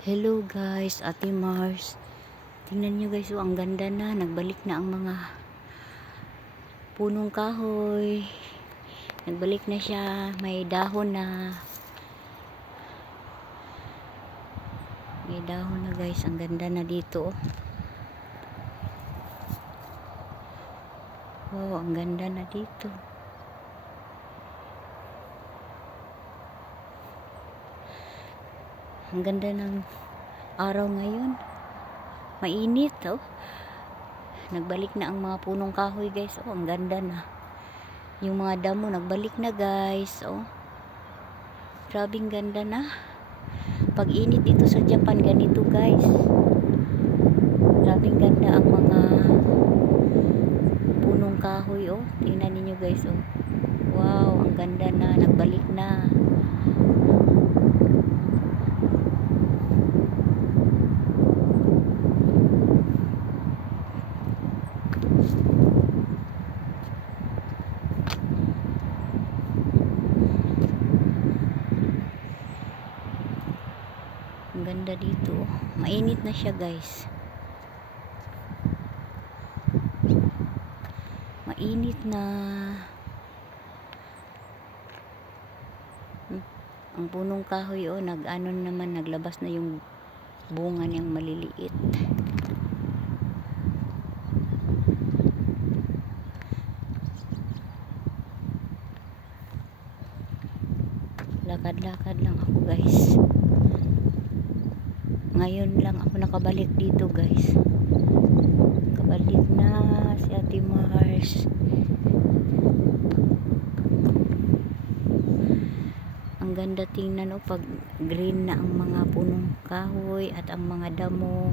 Hello guys, Ate Mars. Tingnan nyo guys, oh, ang ganda na. Nagbalik na ang mga punong kahoy. Nagbalik na siya. May dahon na. May dahon na guys. Ang ganda na dito. oh. Wow, ang ganda na dito. Ang ganda ng araw ngayon. Mainit, oh. Nagbalik na ang mga punong kahoy, guys. Oh, ang ganda na. Yung mga damo, nagbalik na, guys. Oh. Grabing ganda na. Pag init dito sa Japan, ganito, guys. Grabing ganda ang mga punong kahoy, oh. Tingnan ninyo, guys, oh. Wow, ang ganda na. Nagbalik na. Ang ganda dito. Mainit na siya, guys. Mainit na. Hmm. Ang punong kahoy, oh, nag-ano naman, naglabas na yung bunga niyang maliliit. Lakad-lakad lang ako, guys. Ngayon lang ako nakabalik dito, guys. Nakabalik na si Ate Mars. Ang ganda tingnan oh, pag green na ang mga punong kahoy at ang mga damo.